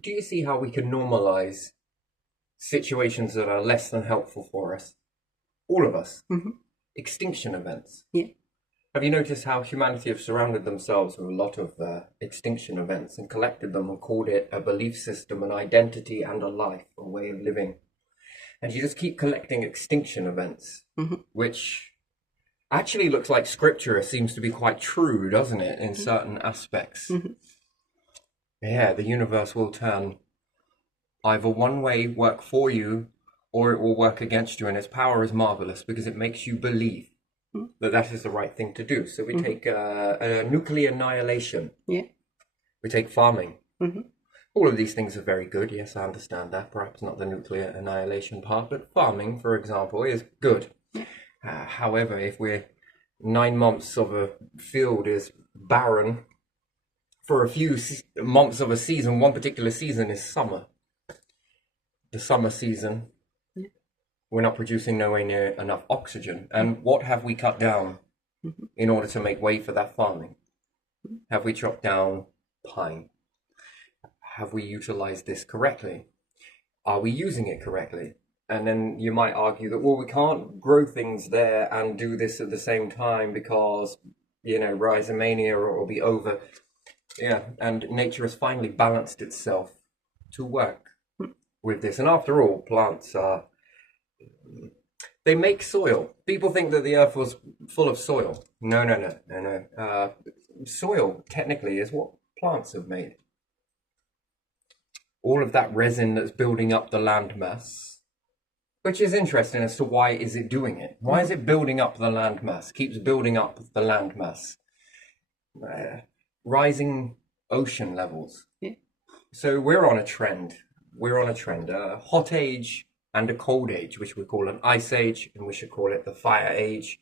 do you see how we can normalize situations that are less than helpful for us? All of us. Hmm. Extinction events. Yeah. Have you noticed how humanity have surrounded themselves with a lot of extinction events and collected them and called it a belief system, an identity, and a life, a way of living? And you just keep collecting extinction events, Hmm. which actually looks like scripture seems to be quite true, doesn't it, in certain aspects? Hmm. Yeah, the universe will turn either one way work for you or it will work against you, and its power is marvelous because it makes you believe that that is the right thing to do. So we Hmm. take nuclear annihilation, Yeah. we take farming. Hmm. All of these things are very good. Yes, I understand that. Perhaps not the nuclear annihilation part, but farming, for example, is good. However, if we're 9 months of a field is barren, for a few months of a season, one particular season is summer. The summer season, Yeah. we're not producing nowhere near enough oxygen. And what have we cut down Hmm. in order to make way for that farming? Have we chopped down pine? Have we utilized this correctly? Are we using it correctly? And then you might argue that, well, we can't grow things there and do this at the same time because, rhizomania will be over. Yeah, and nature has finally balanced itself to work with this. And after all, plants are, they make soil. People think that the earth was full of soil. No, no, no, no, no. Soil, technically, is what plants have made. All of that resin that's building up the landmass, which is interesting as to why is it doing it? Why is it building up the landmass? Keeps building up the landmass. Rising ocean levels. Yeah. So we're on a trend. We're on a trend. A hot age and a cold age, which we call an ice age, and we should call it the fire age,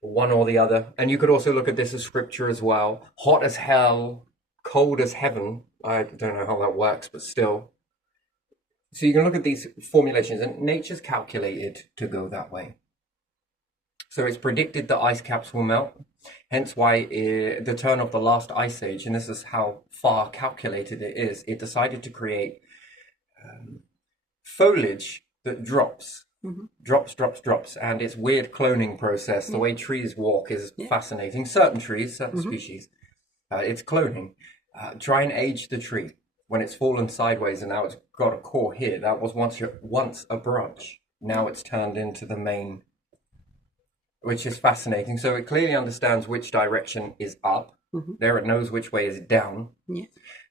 one or the other. And you could also look at this as scripture as well. Hot as hell, cold as heaven. I don't know how that works, but still. So you can look at these formulations, and nature's calculated to go that way. So it's predicted that ice caps will melt, hence why the turn of the last ice age, and this is how far calculated it is, it decided to create foliage that drops, Hmm. drops, and its weird cloning process, the Yeah. way trees walk is Yeah. fascinating. Certain trees, certain Hmm. species, it's cloning. Try and age the tree when it's fallen sideways and now it's got a core here. That was once a branch. Now it's turned into the main, which is fascinating. So it clearly understands which direction is up. Hmm. There it knows which way is down. Yeah.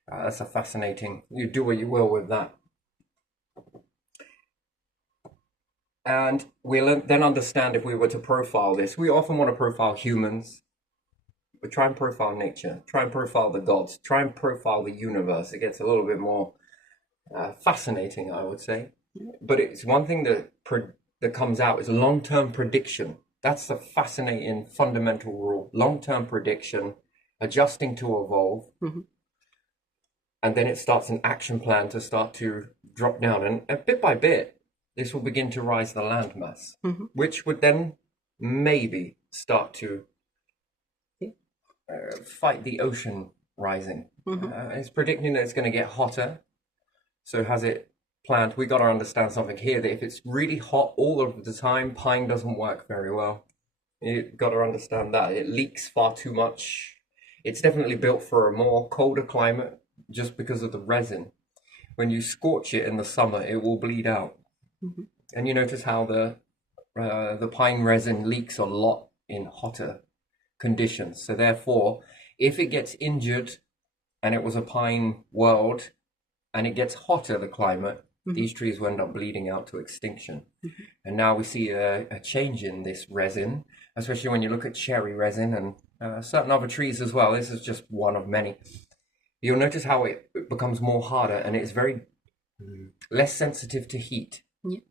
That's a fascinating. You do what you will with that. And we'll then understand if we were to profile this. We often want to profile humans, but try and profile nature, try and profile the gods, try and profile the universe. It gets a little bit more fascinating, I would say. But it's one thing that comes out is long-term prediction. That's the fascinating fundamental rule. Long-term prediction, adjusting to evolve, Hmm. and then it starts an action plan to start to drop down. And bit by bit, this will begin to rise the landmass, Hmm. which would then maybe start to fight the ocean rising. Hmm. It's predicting that it's going to get hotter. So has it planned? We got to understand something here that if it's really hot all of the time, pine doesn't work very well. You got to understand that it leaks far too much. It's definitely built for a more colder climate just because of the resin. When you scorch it in the summer, it will bleed out. Hmm. And you notice how the pine resin leaks a lot in hotter conditions. So therefore, if it gets injured and it was a pine world and it gets hotter, the climate, Hmm. these trees will end up bleeding out to extinction. Hmm. And now we see a change in this resin, especially when you look at cherry resin and certain other trees as well. This is just one of many. You'll notice how it becomes more harder and it's very less sensitive to heat. Yeah.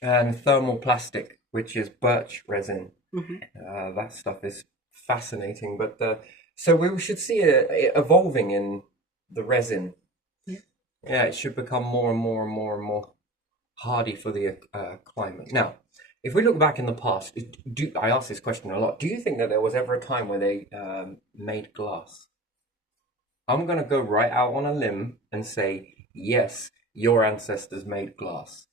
And thermoplastic, which is birch resin. Hmm. That stuff is fascinating. But so we should see it evolving in the resin. Yeah. Yeah, it should become more and more and more and more hardy for the climate. Now, if we look back in the past, I ask this question a lot. Do you think that there was ever a time where they made glass? I'm going to go right out on a limb and say, yes, your ancestors made glass.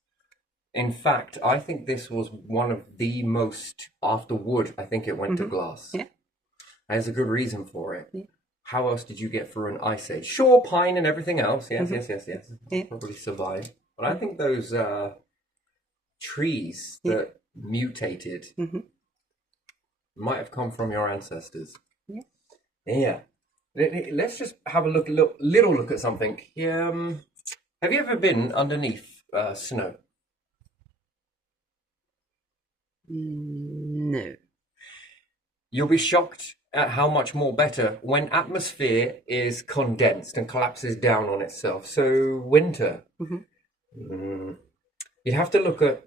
In fact, I think this was one of the most, after wood, I think it went to glass. Yeah. There's a good reason for it. Yeah. How else did you get through an ice age? Sure, pine and everything else. Yes, yes. Yeah. Probably survived. But I think those trees that mutated might have come from your ancestors. Yeah. Yeah. Let's just have a little look at something. Have you ever been underneath snow? No. You'll be shocked at how much more better when atmosphere is condensed and collapses down on itself. So winter, you'd have to look at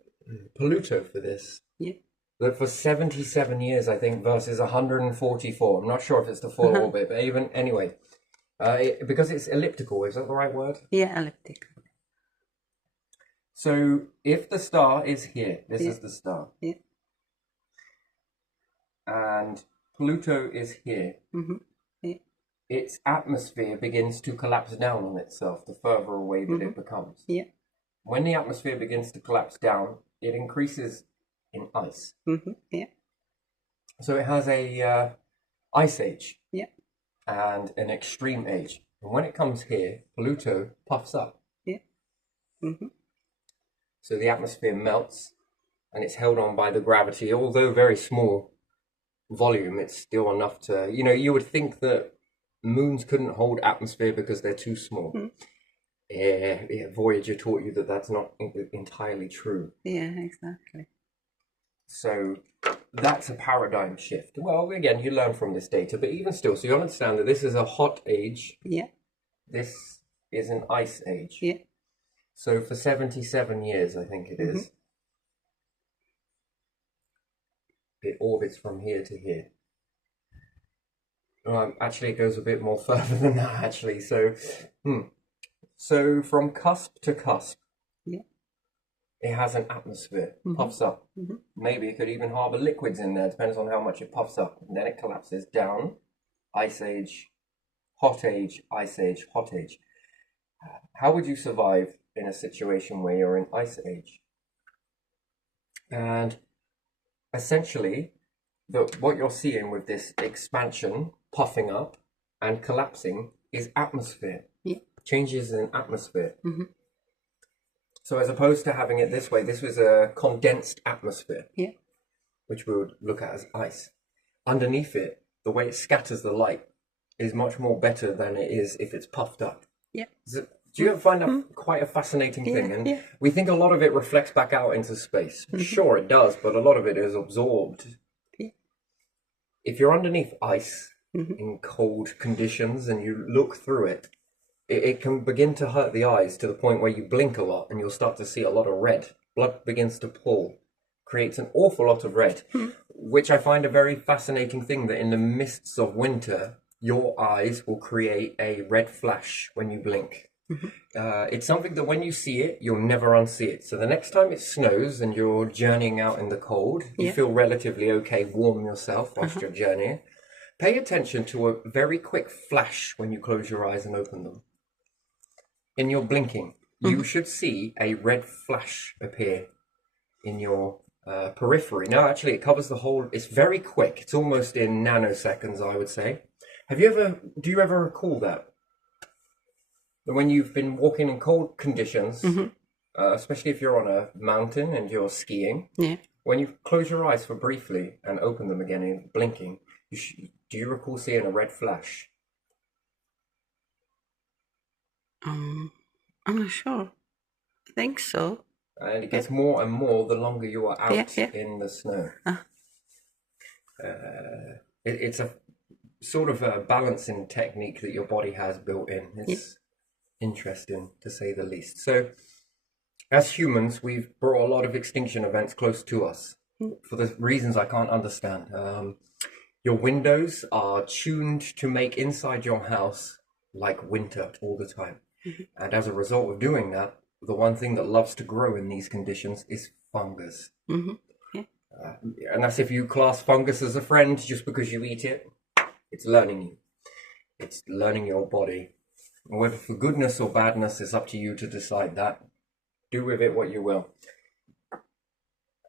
Pluto for this. Yeah. That for 77 years, I think, versus 144. I'm not sure if it's the full orbit, but even anyway, because it's elliptical, is that the right word? Yeah, elliptical. So if the star is here, this is the star. Yeah. And Pluto is here. Yeah. Its atmosphere begins to collapse down on itself the further away that it becomes. Yeah. When the atmosphere begins to collapse down, it increases in ice. Yeah. So it has a ice age. Yeah. And an extreme age. And when it comes here, Pluto puffs up. Yeah. So the atmosphere melts and it's held on by the gravity, although very small volume, it's still enough to, you would think that moons couldn't hold atmosphere because they're too small. Voyager taught you that that's not entirely true. Yeah, exactly. So that's a paradigm shift. Well, again, you learn from this data, but even still, so you understand that this is a hot age. Yeah. This is an ice age. Yeah. So for 77 years, I think it is, it orbits from here to here. Actually, it goes a bit more further than that, actually. So, so from cusp to cusp, it has an atmosphere, puffs up. Maybe it could even harbor liquids in there, depends on how much it puffs up. And then it collapses down, ice age, hot age, ice age, hot age. How would you survive in a situation where you're in ice age? And essentially, what you're seeing with this expansion, puffing up and collapsing, is atmosphere. Yeah. Changes in atmosphere. So as opposed to having it this way, this was a condensed atmosphere, which we would look at as ice. Underneath it, the way it scatters the light is much more better than it is if it's puffed up. Yeah. Do you ever find that quite a fascinating thing? And we think a lot of it reflects back out into space. Sure, it does, but a lot of it is absorbed. Yeah. If you're underneath ice in cold conditions and you look through it, it can begin to hurt the eyes to the point where you blink a lot and you'll start to see a lot of red. Blood begins to pool, creates an awful lot of red, which I find a very fascinating thing, that in the mists of winter, your eyes will create a red flash when you blink. It's something that when you see it, you'll never unsee it. So the next time it snows and you're journeying out in the cold, you feel relatively okay, warm yourself whilst you're journeying. Pay attention to a very quick flash when you close your eyes and open them. In your blinking, you should see a red flash appear in your periphery. No, actually, it covers the whole. It's very quick. It's almost in nanoseconds, I would say. Do you ever recall that? When you've been walking in cold conditions, especially if you're on a mountain and you're skiing, when you close your eyes for briefly and open them again in blinking, do you recall seeing a red flash? I'm not sure. I think so. And it gets more and more the longer you are out in the snow. It's a sort of a balancing technique that your body has built in. It's interesting, to say the least. So, as humans, we've brought a lot of extinction events close to us for the reasons I can't understand. Your windows are tuned to make inside your house like winter all the time. And as a result of doing that, the one thing that loves to grow in these conditions is fungus. And that's if you class fungus as a friend just because you eat it. It's learning you. It's learning your body. Whether for goodness or badness, it's up to you to decide that. Do with it what you will.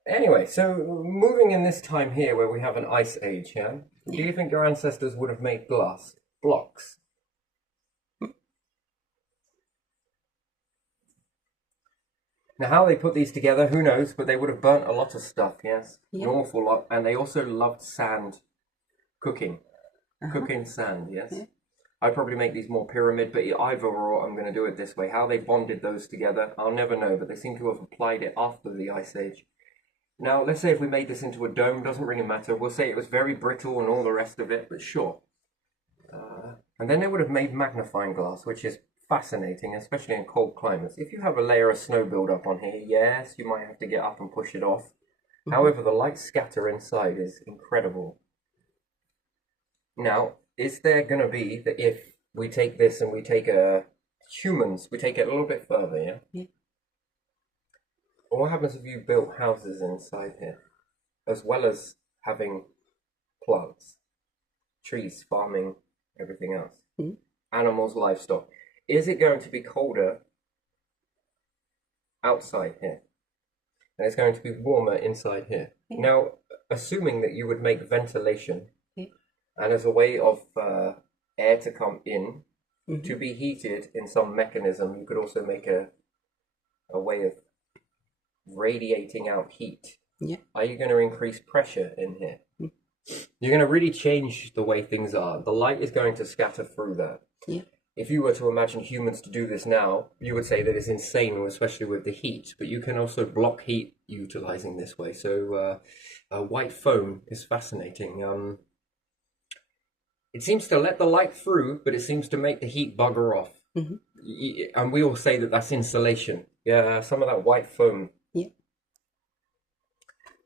Anyway, so moving in this time here where we have an ice age, yeah? Do you think your ancestors would have made glass blocks? Now, how they put these together, who knows? But they would have burnt a lot of stuff, yes? Yeah. An awful lot. And they also loved sand, cooking. Cooking sand, yes? Yeah. I'd probably make these more pyramid, but either or, I'm going to do it this way. How they bonded those together, I'll never know, but they seem to have applied it after the Ice Age. Now, let's say if we made this into a dome, doesn't really matter. We'll say it was very brittle and all the rest of it, but sure. And then they would have made magnifying glass, which is fascinating, especially in cold climates. If you have a layer of snow build up on here, yes, you might have to get up and push it off. However, the light scatter inside is incredible. Now, is there going to be that if we take this and we take humans, we take it a little bit further, yeah? Yeah. Well, what happens if you built houses inside here, as well as having plants, trees, farming, everything else, animals, livestock? Is it going to be colder outside here? And it's going to be warmer inside here. Yeah. Now, assuming that you would make ventilation, Yeah. and as a way of air to come in, to be heated in some mechanism, you could also make a way of radiating out heat. Yeah. Are you going to increase pressure in here? You're going to really change the way things are. The light is going to scatter through that. Yeah. If you were to imagine humans to do this now, you would say that it's insane, especially with the heat. But you can also block heat utilizing this way. So white foam is fascinating. It seems to let the light through, but it seems to make the heat bugger off. And we all say that that's insulation. Yeah, some of that white foam. Yeah.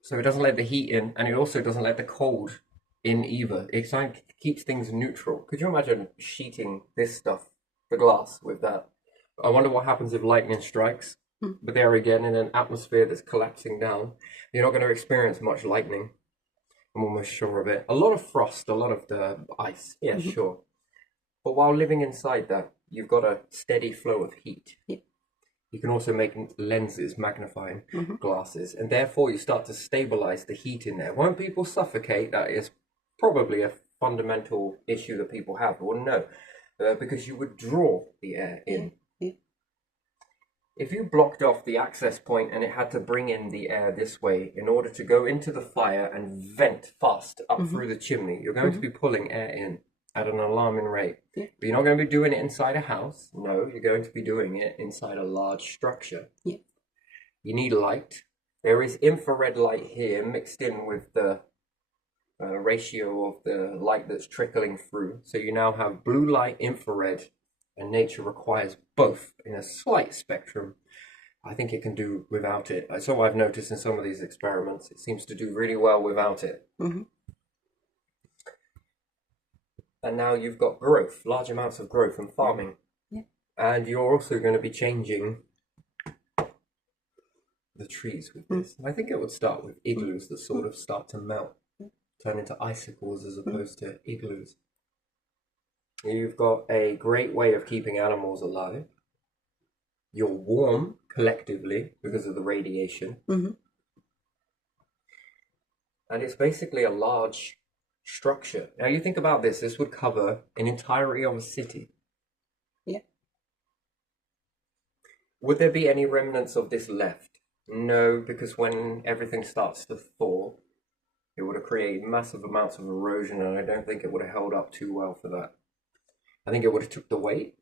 So it doesn't let the heat in, and it also doesn't let the cold in either. It kind of keeps things neutral. Could you imagine sheeting this stuff, the glass, with that? I wonder what happens if lightning strikes. But there again, in an atmosphere that's collapsing down, you're not going to experience much lightning. I'm almost sure of it. A lot of frost, a lot of the ice. Yeah, sure. But while living inside that, you've got a steady flow of heat. Yeah. You can also make lenses, magnifying glasses, and therefore you start to stabilize the heat in there. Won't people suffocate? That is probably a fundamental issue that people have. Well, no, because you would draw the air in. Yeah. If you blocked off the access point and it had to bring in the air this way in order to go into the fire and vent fast up through the chimney, you're going to be pulling air in at an alarming rate. Yeah. But you're not going to be doing it inside a house. No, you're going to be doing it inside a large structure. Yeah. You need light. There is infrared light here mixed in with the ratio of the light that's trickling through. So you now have blue light, infrared, and nature requires both in a slight spectrum. I think it can do without it. So I've noticed in some of these experiments, it seems to do really well without it. And now you've got growth, large amounts of growth and farming. Yeah. And you're also going to be changing the trees with this. I think it would start with igloos that sort of start to melt, turn into icicles as opposed to igloos. You've got a great way of keeping animals alive. You're warm collectively because of the radiation. And it's basically a large structure. Now you think about this, this would cover an entirety of a city. Yeah. Would there be any remnants of this left? No, because when everything starts to thaw, it would have created massive amounts of erosion, and I don't think it would have held up too well for that. I think it would have took the weight.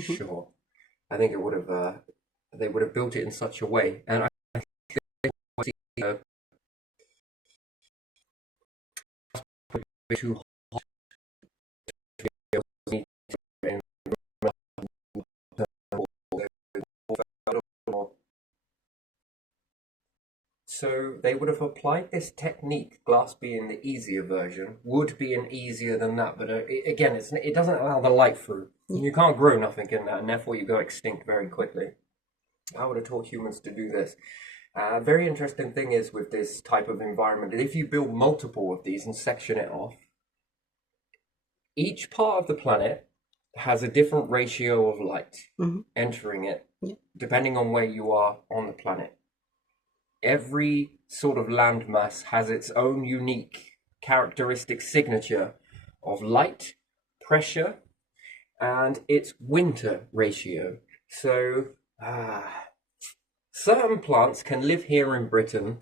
Sure. I think it would have, they would have built it in such a way. And I think too hot. So they would have applied this technique, glass being the easier version, wood being easier than that. But again, it doesn't allow the light through. You can't grow nothing in that, and therefore you go extinct very quickly. I would have taught humans to do this. Very interesting thing is with this type of environment, if you build multiple of these and section it off, Each part of the planet has a different ratio of light entering it, Yeah. depending on where you are on the planet. Every sort of landmass has its own unique characteristic signature of light, pressure, and its winter ratio. So, certain plants can live here in Britain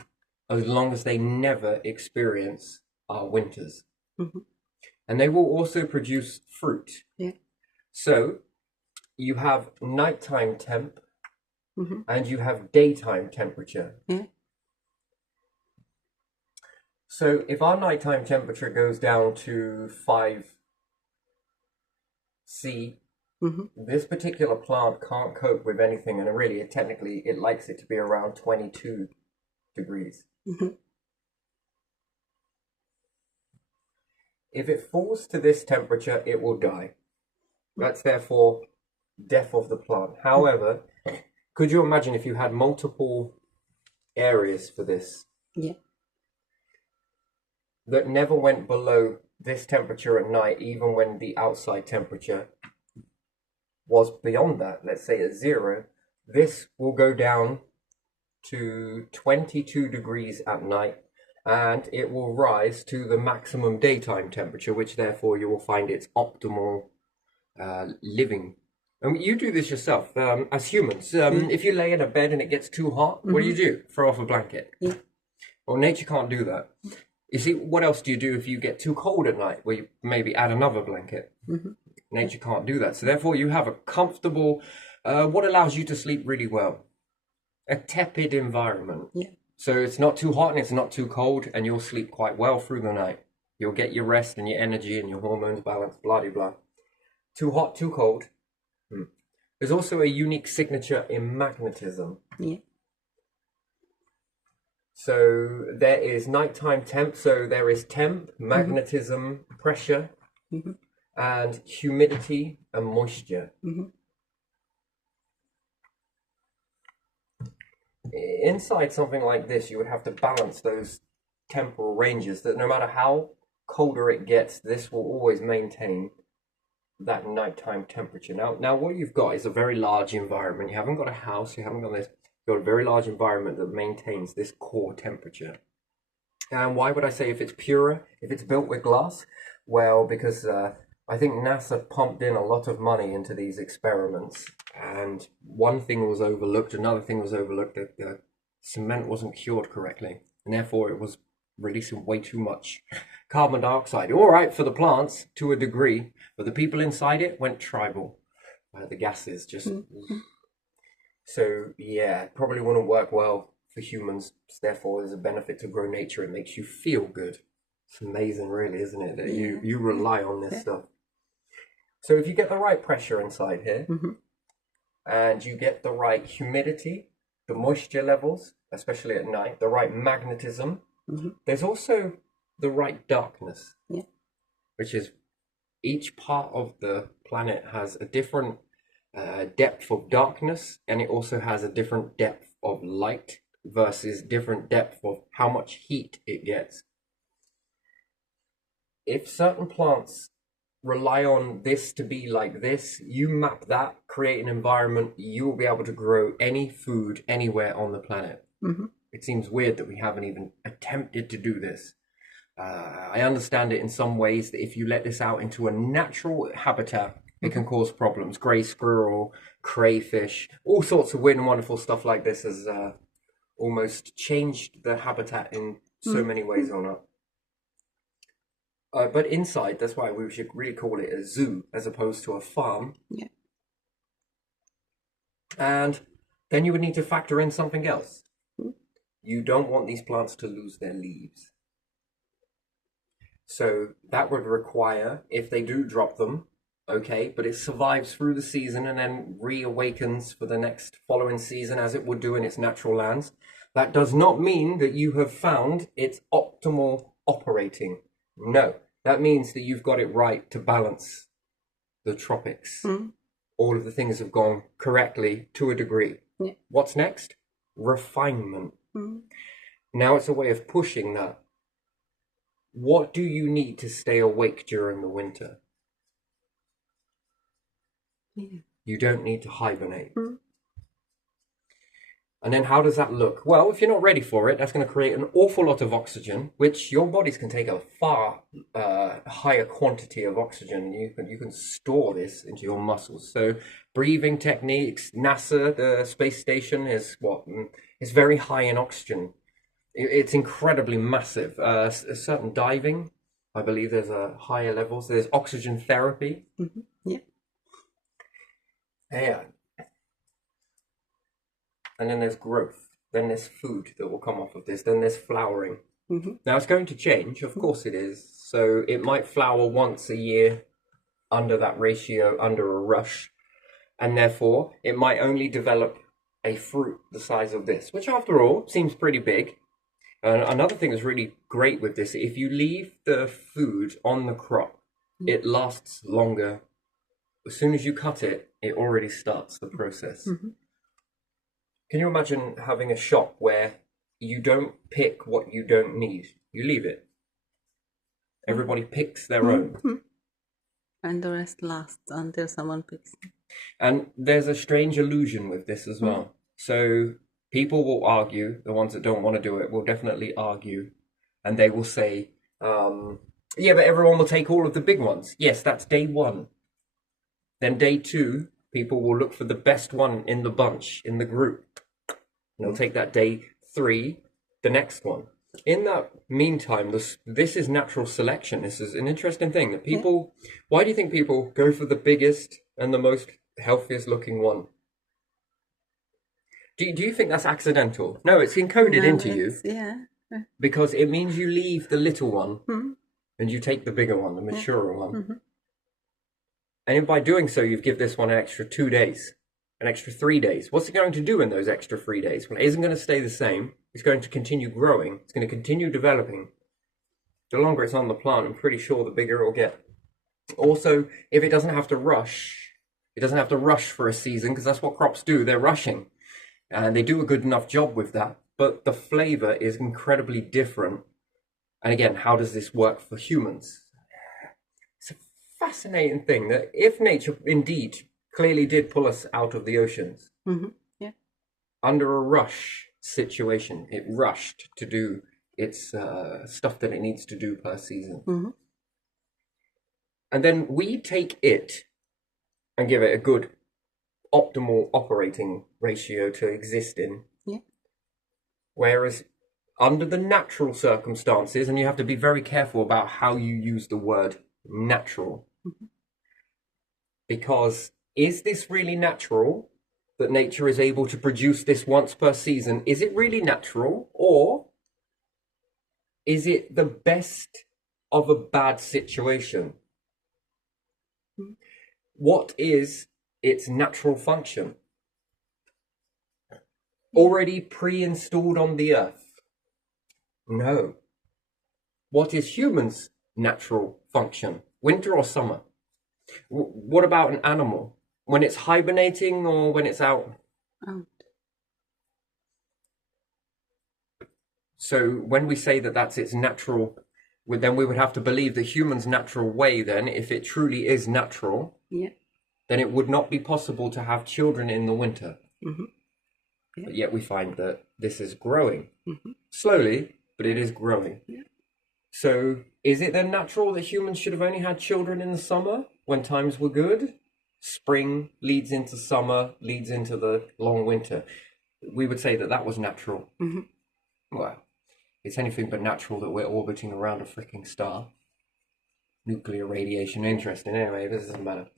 as long as they never experience our winters. And they will also produce fruit. Yeah. So, you have nighttime temp and you have daytime temperature. Yeah. So if our nighttime temperature goes down to 5 C, this particular plant can't cope with anything, and really, technically, it likes it to be around 22 degrees. If it falls to this temperature, it will die. That's therefore death of the plant. However, could you imagine if you had multiple areas for this? Yeah. That never went below this temperature at night, even when the outside temperature was beyond that, let's say at 0, this will go down to 22 degrees at night, and it will rise to the maximum daytime temperature, which therefore you will find its optimal living. And you do this yourself as humans. If you lay in a bed and it gets too hot, what do? Throw off a blanket. Yeah. Well, nature can't do that. You see, what else do you do if you get too cold at night? Well, you maybe add another blanket. Nature can't do that. So therefore, you have a comfortable, what allows you to sleep really well? A tepid environment. Yeah. So it's not too hot and it's not too cold, and you'll sleep quite well through the night. You'll get your rest and your energy and your hormones balanced, blah, blah, blah. Too hot, too cold. There's also a unique signature in magnetism. Yeah. So there is nighttime temp, so there is temp, magnetism, pressure, and humidity and moisture. Inside something like this, you would have to balance those temporal ranges, that no matter how colder it gets, this will always maintain that nighttime temperature. Now what you've got is a very large environment. You haven't got a house, you haven't got this. You've got a very large environment that maintains this core temperature. And why would I say if it's purer, if it's built with glass? Well, because I think NASA pumped in a lot of money into these experiments, and one thing was overlooked, another thing was overlooked, that the cement wasn't cured correctly, and therefore it was releasing way too much carbon dioxide. All right for the plants to a degree, but the people inside it went tribal. The gases just... So yeah, probably wouldn't work well for humans. Therefore, there's a benefit to grow nature. It makes you feel good. It's amazing, really, isn't it? That you rely on this stuff. So if you get the right pressure inside here, and you get the right humidity, the moisture levels, especially at night, the right magnetism, there's also the right darkness, which is each part of the planet has a different depth of darkness, and it also has a different depth of light versus different depth of how much heat it gets. If certain plants rely on this to be like this, you map that, create an environment, you will be able to grow any food anywhere on the planet. It seems weird that we haven't even attempted to do this. I understand it in some ways that if you let this out into a natural habitat, it can cause problems. Grey squirrel, crayfish, all sorts of weird and wonderful stuff like this has almost changed the habitat in so many ways or not. But inside, that's why we should really call it a zoo as opposed to a farm. Yeah. And then you would need to factor in something else. You don't want these plants to lose their leaves. So that would require, if they do drop them, okay, but it survives through the season and then reawakens for the next following season as it would do in its natural lands. That does not mean that you have found its optimal operating. No, that means that you've got it right to balance the tropics. All of the things have gone correctly to a degree. Yeah. What's next? Refinement. Now it's a way of pushing that. What do you need to stay awake during the winter? Yeah. You don't need to hibernate. Mm. And then how does that look? Well, if you're not ready for it, that's going to create an awful lot of oxygen, which your bodies can take a far higher quantity of oxygen. You can store this into your muscles. So breathing techniques, NASA, the space station, is very high in oxygen. It's incredibly massive. Certain diving, I believe there's a higher levels. There's oxygen therapy. Mm-hmm. Yeah. Yeah. And then there's growth. Then there's food that will come off of this. Then there's flowering. Mm-hmm. Now it's going to change, of course it is. So it might flower once a year under that ratio, under a rush. And therefore, it might only develop a fruit the size of this, which after all seems pretty big. Another thing that's really great with this, if you leave the food on the crop, it lasts longer. As soon as you cut it, it already starts the process. Mm-hmm. Can you imagine having a shop where you don't pick what you don't need? You leave it. Everybody picks their own. Mm-hmm. And the rest lasts until someone picks it. And there's a strange illusion with this as well. So people will argue, the ones that don't want to do it will definitely argue, and they will say, yeah, but everyone will take all of the big ones. Yes, that's day one. Then day two, people will look for the best one in the bunch, in the group. And they'll take that day three, the next one. In that meantime, this is natural selection. This is an interesting thing that people, why do you think people go for the biggest and the most healthiest looking one? Do you think that's accidental? No, it's encoded into you. Yeah. Because it means you leave the little one and you take the bigger one, the maturer one. Mm-hmm. And by doing so, you've given this one an extra 2 days, an extra 3 days. What's it going to do in those extra 3 days? Well, it isn't going to stay the same. It's going to continue growing. It's going to continue developing. The longer it's on the plant, I'm pretty sure the bigger it'll get. Also, if it doesn't have to rush, it doesn't have to rush for a season, because that's what crops do. They're rushing. And they do a good enough job with that. But the flavor is incredibly different. And again, how does this work for humans? It's a fascinating thing that if nature indeed clearly did pull us out of the oceans, under a rush situation, it rushed to do its stuff that it needs to do per season. And then we take it and give it a good optimal operating ratio to exist in. Whereas under the natural circumstances, and you have to be very careful about how you use the word natural, because is this really natural that nature is able to produce this once per season? Is it really natural, or is it the best of a bad situation? What is its natural function? Already pre-installed on the earth? No. What is humans' natural function? Winter or summer? What about an animal? When it's hibernating or when it's out? Out. So when we say that that's its natural, then we would have to believe the human's natural way then, if it truly is natural, then it would not be possible to have children in the winter. But yet we find that this is growing. Slowly, but it is growing. So is it then natural that humans should have only had children in the summer when times were good? Spring leads into summer, leads into the long winter. We would say that that was natural. Well, it's anything but natural that we're orbiting around a freaking star. Nuclear radiation, interesting. Anyway, this doesn't matter.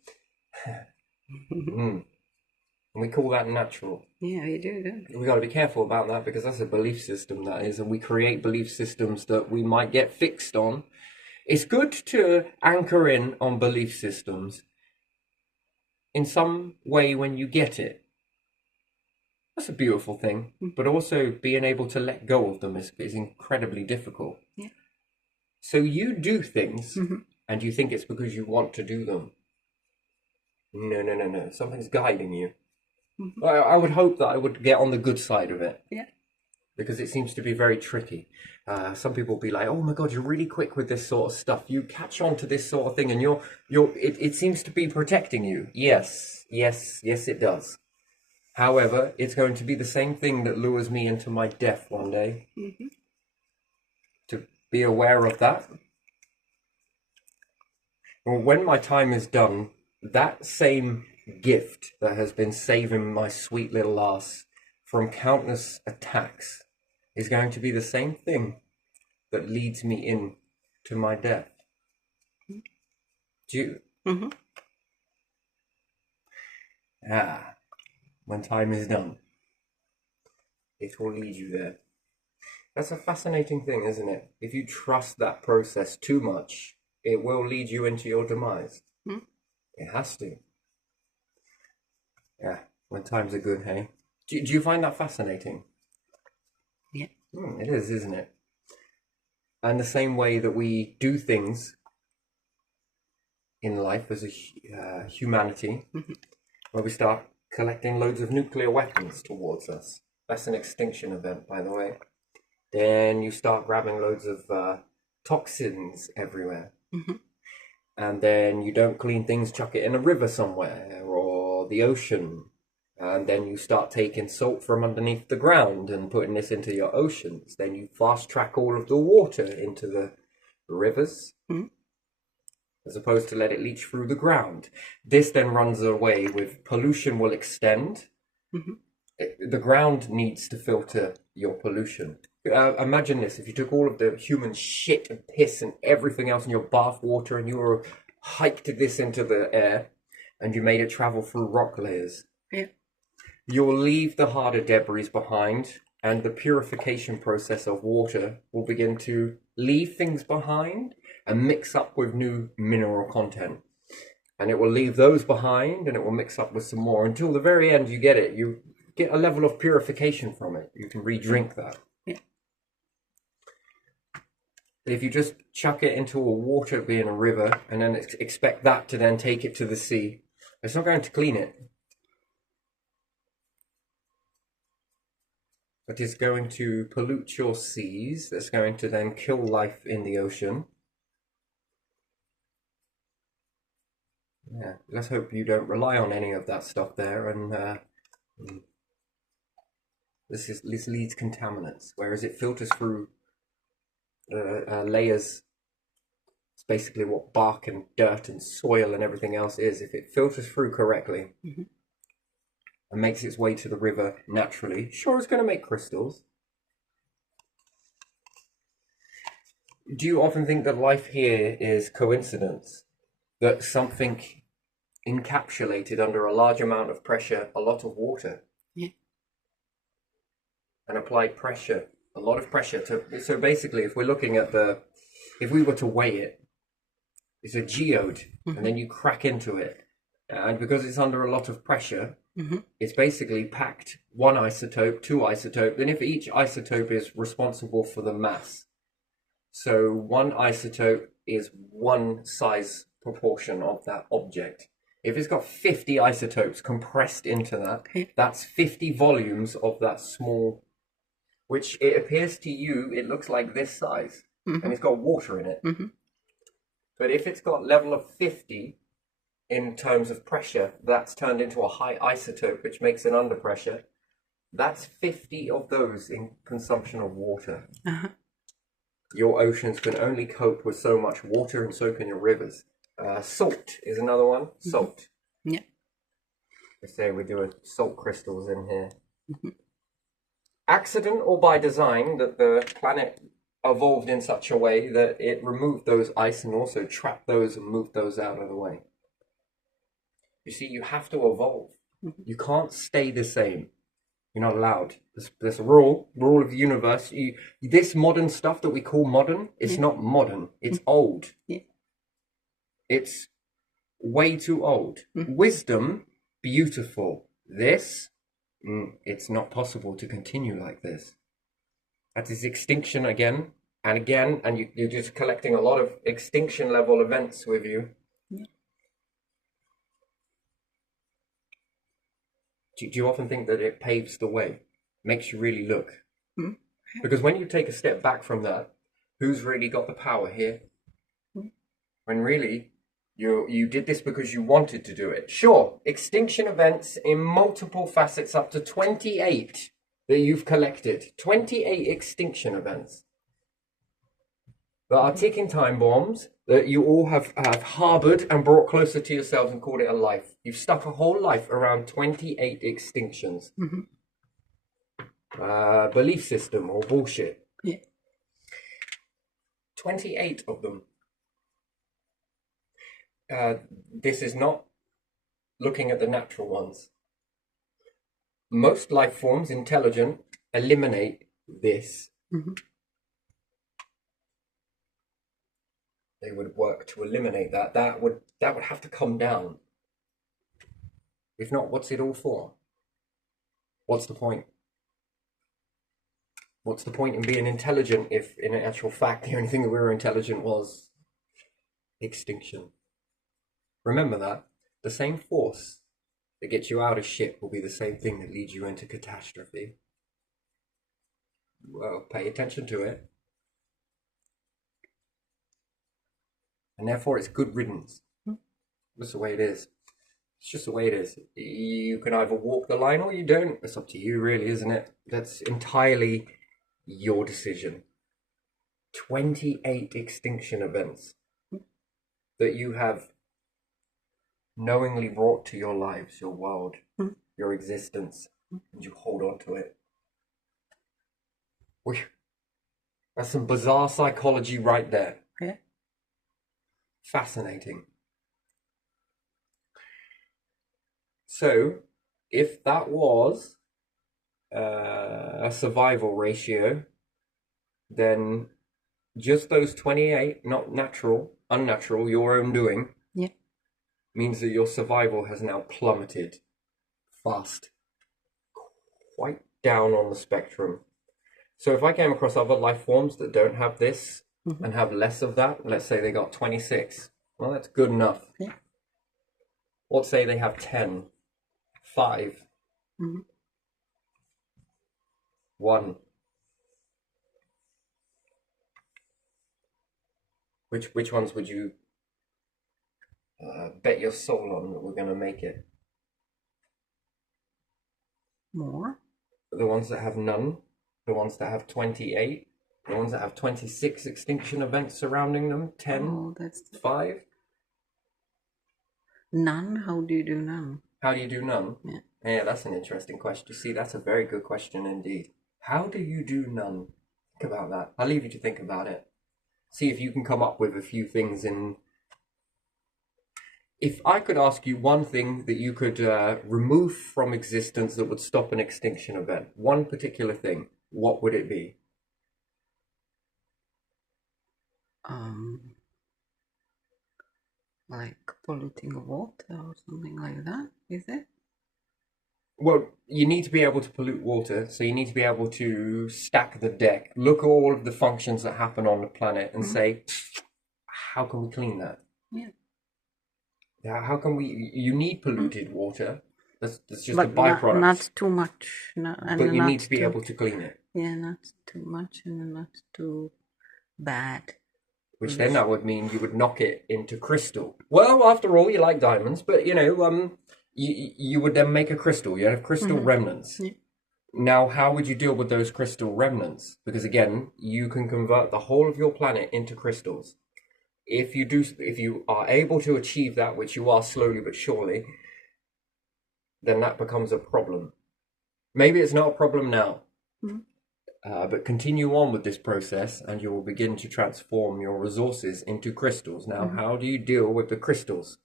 And we call that natural. Yeah, we do. We got to be careful about that, because that's a belief system, that is, and we create belief systems that we might get fixed on. It's good to anchor in on belief systems in some way when you get it. That's a beautiful thing, but also being able to let go of them is incredibly difficult. So you do things and you think it's because you want to do them. No. Something's guiding you. I would hope that I would get on the good side of it. because it seems to be very tricky. Some people will be like, "Oh my God, you're really quick with this sort of stuff. You catch on to this sort of thing, and it seems to be protecting you." Yes, yes, yes, it does. However, it's going to be the same thing that lures me into my death one day. Mm-hmm. To be aware of that. Well, when my time is done, that same gift that has been saving my sweet little ass from countless attacks is going to be the same thing that leads me in to my death. Do you? Mm-hmm. When time is done, it will lead you there. That's a fascinating thing, isn't it? If you trust that process too much, it will lead you into your demise. Mm-hmm. It has to. Yeah, when times are good, hey? Do you find that fascinating? Yeah. It is, isn't it? And the same way that we do things in life as a humanity, where we start collecting loads of nuclear weapons towards us. That's an extinction event, by the way. Then you start grabbing loads of toxins everywhere. Mm-hmm. And then you don't clean things, chuck it in a river somewhere or the ocean. And then you start taking salt from underneath the ground and putting this into your oceans. Then you fast track all of the water into the rivers, as opposed to let it leach through the ground. This then runs away with pollution will extend. The ground needs to filter your pollution. Imagine this, if you took all of the human shit and piss and everything else in your bath water and you were hiked this into the air and you made it travel through rock layers. Yeah. You'll leave the harder debris behind, and the purification process of water will begin to leave things behind and mix up with new mineral content. And it will leave those behind and it will mix up with some more until the very end you get it. You get a level of purification from it. You can re-drink that. Yeah. If you just chuck it into a water, being a river, and then expect that to then take it to the sea, it's not going to clean it. It is going to pollute your seas. That's going to then kill life in the ocean. Yeah, let's hope you don't rely on any of that stuff there. And this leads contaminants, whereas it filters through layers. It's basically what bark and dirt and soil and everything else is. If it filters through correctly and makes its way to the river naturally, sure, it's going to make crystals. Do you often think that life here is coincidence? That something encapsulated under a large amount of pressure, a lot of water, and applied pressure, a lot of pressure to. So basically, if we're looking at if we were to weigh it, it's a geode, and then you crack into it, and because it's under a lot of pressure, it's basically packed one isotope, two isotopes, and if each isotope is responsible for the mass, so one isotope is one size proportion of that object. If it's got 50 isotopes compressed into that, that's 50 volumes of that small, which it appears to you, it looks like this size, and it's got water in it. But if it's got level of 50 in terms of pressure, that's turned into a high isotope, which makes it under pressure. That's 50 of those in consumption of water. Your oceans can only cope with so much water, and so can your rivers. Salt is another one. Salt. Yeah. We say we're doing salt crystals in here. Accident or by design, that the planet evolved in such a way that it removed those ice and also trapped those and moved those out of the way. You see, you have to evolve. You can't stay the same. You're not allowed. There's a rule of the universe. This modern stuff that we call modern, it's not modern. It's old. It's way too old. Wisdom, beautiful. This, it's not possible to continue like this. That is extinction again and again, and you're just collecting a lot of extinction level events with you. Do you often think that it paves the way, makes you really look? Because when you take a step back from that, who's really got the power here? When really you did this because you wanted to do it. Sure, extinction events in multiple facets, up to 28 that you've collected. 28 extinction events that are ticking time bombs that you all have harbored and brought closer to yourselves and called it a life. You've stuck a whole life around 28 extinctions. Belief system or bullshit. Yeah. 28 of them. This is not looking at the natural ones. Most life forms, intelligent, eliminate this. They would work to eliminate that. That would have to come down. If not, what's it all for? What's the point? What's the point in being intelligent if, in actual fact, the only thing that we were intelligent was extinction? Remember that. The same force that gets you out of shit will be the same thing that leads you into catastrophe. Well, pay attention to it. And therefore, it's good riddance. That's the way it is. It's just the way it is. You can either walk the line or you don't. It's up to you, really, isn't it? That's entirely your decision. 28 extinction events that you have knowingly brought to your lives, your world, your existence, and you hold on to it. That's some bizarre psychology right there. Yeah. Fascinating. So, if that was a survival ratio, then just those 28, not natural, unnatural, your own doing, means that your survival has now plummeted fast, quite down on the spectrum. So if I came across other life forms that don't have this and have less of that, let's say they got 26, well, that's good enough. Yeah. Let's say they have 10, 5, 1. Which ones would you bet your soul on that we're going to make it? More? The ones that have none, the ones that have 28, the ones that have 26 extinction events surrounding them, 10, Oh, that's 5. none. How do you do none? How do you do none? Yeah. Yeah, that's an interesting question. See, that's a very good question indeed. How do you do none? Think about that. I'll leave you to think about it. See if you can come up with a few things in... If I could ask you one thing that you could remove from existence that would stop an extinction event, one particular thing, what would it be? Like polluting water or something like that, is it? Well, you need to be able to pollute water, so you need to be able to stack the deck, look at all of the functions that happen on the planet and say, how can we clean that? Yeah. How can we... You need polluted water. That's just But a byproduct. not too much. And but you not need to be too, able to clean it. Yeah, not too much and not too bad. Which then that would mean you would knock it into crystal. Well, after all, you like diamonds, but you would then make a crystal. You have crystal remnants. Yeah. Now, how would you deal with those crystal remnants? Because again, you can convert the whole of your planet into crystals. If you are able to achieve that, which you are slowly but surely, then that becomes a problem. Maybe it's not a problem now. But continue on with this process and you will begin to transform your resources into crystals. Now, how do you deal with the crystals?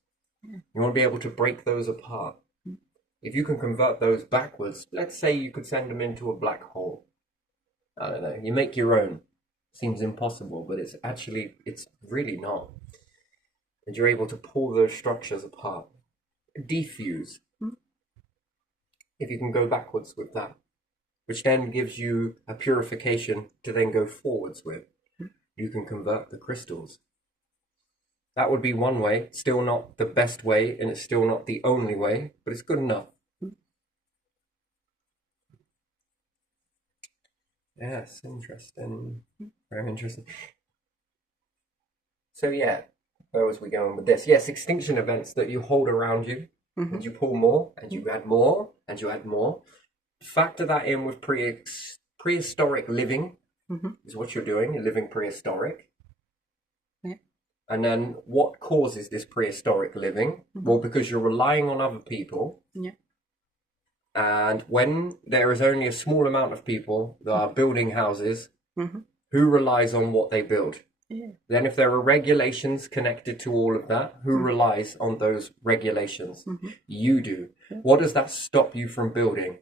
You want to be able to break those apart. If you can convert those backwards, let's say you could send them into a black hole. I don't know, you make your own. Seems impossible, but it's really not. And you're able to pull those structures apart. Defuse. If you can go backwards with that. Which then gives you a purification to then go forwards with. You can convert the crystals. That would be one way. Still not the best way, and it's still not the only way, but it's good enough. Yes, interesting. Very interesting. So yeah, where was we going with this? Yes, extinction events that you hold around you, and you pull more, and you add more, and you add more. Factor that in with prehistoric living is what you're doing. You're living prehistoric. Yeah. And then what causes this prehistoric living? Well, because you're relying on other people. Yeah. And when there is only a small amount of people that are building houses, who relies on what they build? Yeah. Then if there are regulations connected to all of that, who relies on those regulations? You do. What does that stop you from building?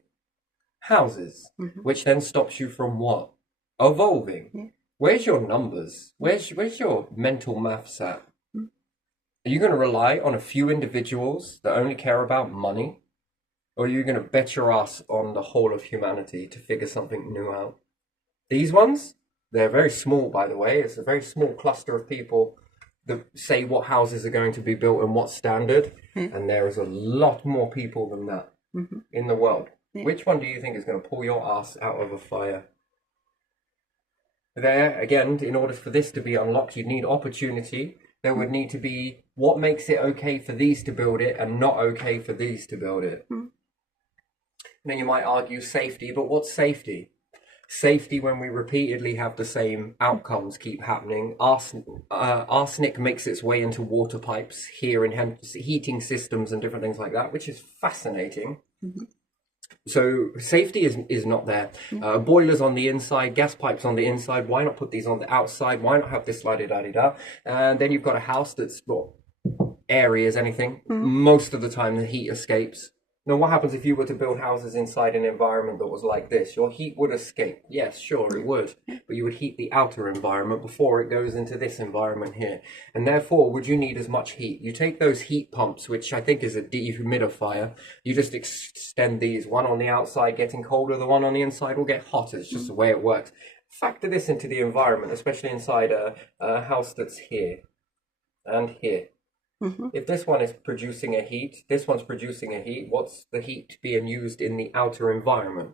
Houses. Which then stops you from what? Evolving. Yeah. Where's your numbers? Where's your mental maths at? Are you going to rely on a few individuals that only care about money? Or are you going to bet your ass on the whole of humanity to figure something new out? These ones, they're very small, by the way. It's a very small cluster of people that say what houses are going to be built and what standard. And there is a lot more people than that in the world. Which one do you think is going to pull your ass out of a fire? There, again, in order for this to be unlocked, you'd need opportunity. There would need to be what makes it okay for these to build it and not okay for these to build it. And then you might argue safety, but what's safety? Safety when we repeatedly have the same outcomes keep happening. Arsenic makes its way into water pipes here in heating systems and different things like that, which is fascinating. So safety is not there. Boilers on the inside, gas pipes on the inside. Why not put these on the outside? Why not have this la-di-da-di-da? And then you've got a house that's airy as anything. Most of the time the heat escapes. Now, what happens if you were to build houses inside an environment that was like this? Your heat would escape. Yes, sure, it would. But you would heat the outer environment before it goes into this environment here. And therefore, would you need as much heat? You take those heat pumps, which I think is a dehumidifier. You just extend these. One on the outside getting colder, the one on the inside will get hotter. It's just the way it works. Factor this into the environment, especially inside a house that's here and here. If this one is producing a heat, this one's producing a heat, what's the heat being used in the outer environment?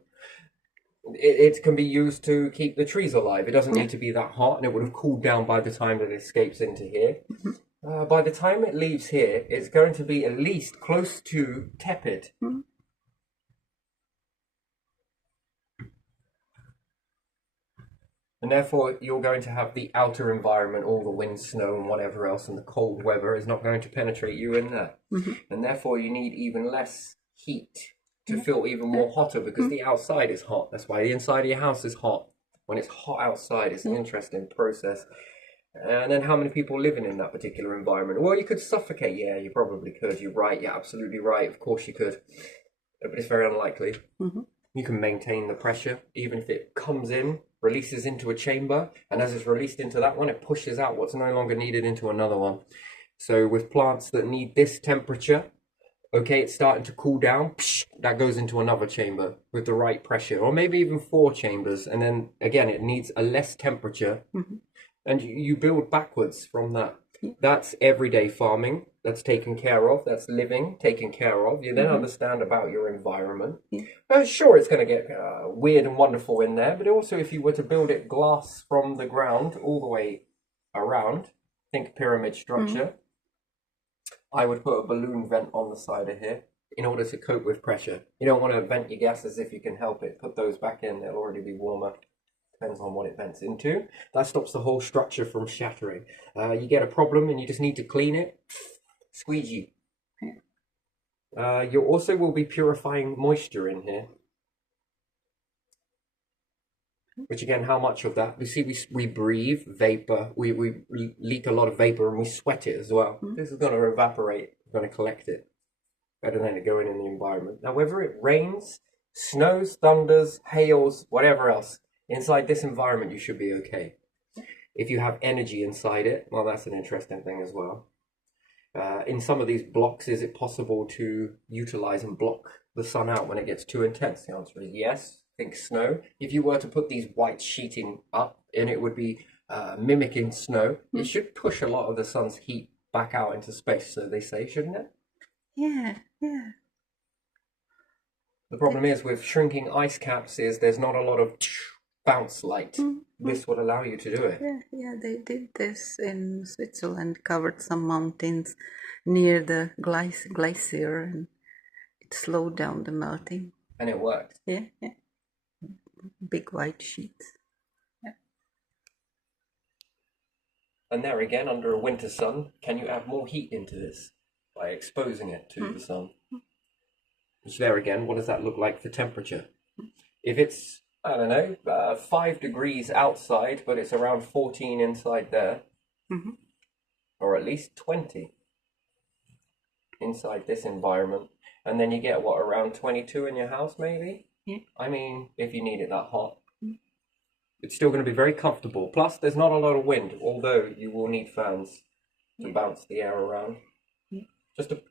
It can be used to keep the trees alive. It doesn't need to be that hot, and it would have cooled down by the time that it escapes into here. By the time it leaves here, it's going to be at least close to tepid. And therefore, you're going to have the outer environment, all the wind, snow, and whatever else, and the cold weather is not going to penetrate you in there. And therefore, you need even less heat to feel even more hotter because the outside is hot. That's why the inside of your house is hot. When it's hot outside, it's an interesting process. And then how many people living in that particular environment? Well, you could suffocate. Yeah, you probably could. You're right. You're absolutely right. Of course you could. But it's very unlikely. You can maintain the pressure, even if it comes in, releases into a chamber, and as it's released into that one, it pushes out what's no longer needed into another one. So with plants that need this temperature, okay, it's starting to cool down, that goes into another chamber with the right pressure, or maybe even 4 chambers, and then again, it needs a less temperature, and you build backwards from that. That's everyday farming. That's taken care of. That's living, taken care of. You then understand about your environment. Sure, it's going to get weird and wonderful in there, but also if you were to build it glass from the ground all the way around, think pyramid structure, I would put a balloon vent on the side of here in order to cope with pressure. You don't want to vent your gases if you can help it. Put those back in, they'll already be warmer. Depends on what it vents into. That stops the whole structure from shattering. You get a problem and you just need to clean it, squeegee. You also will be purifying moisture in here. Which again, how much of that? You see, we breathe vapor. We leak a lot of vapor and we sweat it as well. This is going to evaporate. We're going to collect it. Better than it going in the environment. Now, whether it rains, snows, thunders, hails, whatever else, inside this environment, you should be okay. If you have energy inside it, well, that's an interesting thing as well. In some of these blocks, is it possible to utilize and block the sun out when it gets too intense? The answer is yes. Think snow. If you were to put these white sheeting up, and it would be mimicking snow, it should push a lot of the sun's heat back out into space, so they say, shouldn't it? Yeah. The problem is with shrinking ice caps is there's not a lot of bounce light. This would allow you to do it. Yeah, they did this in Switzerland, covered some mountains near the glacier, and it slowed down the melting. And it worked. Yeah. Big white sheets. And there again, under a winter sun, can you add more heat into this by exposing it to the sun? Which there again, what does that look like for temperature? If it's, I don't know, 5 degrees outside, but it's around 14 inside there, or at least 20 inside this environment, and then you get, what, around 22 in your house, maybe? Yeah. I mean, if you need it that hot. It's still going to be very comfortable. Plus, there's not a lot of wind, although you will need fans to bounce the air around. Just a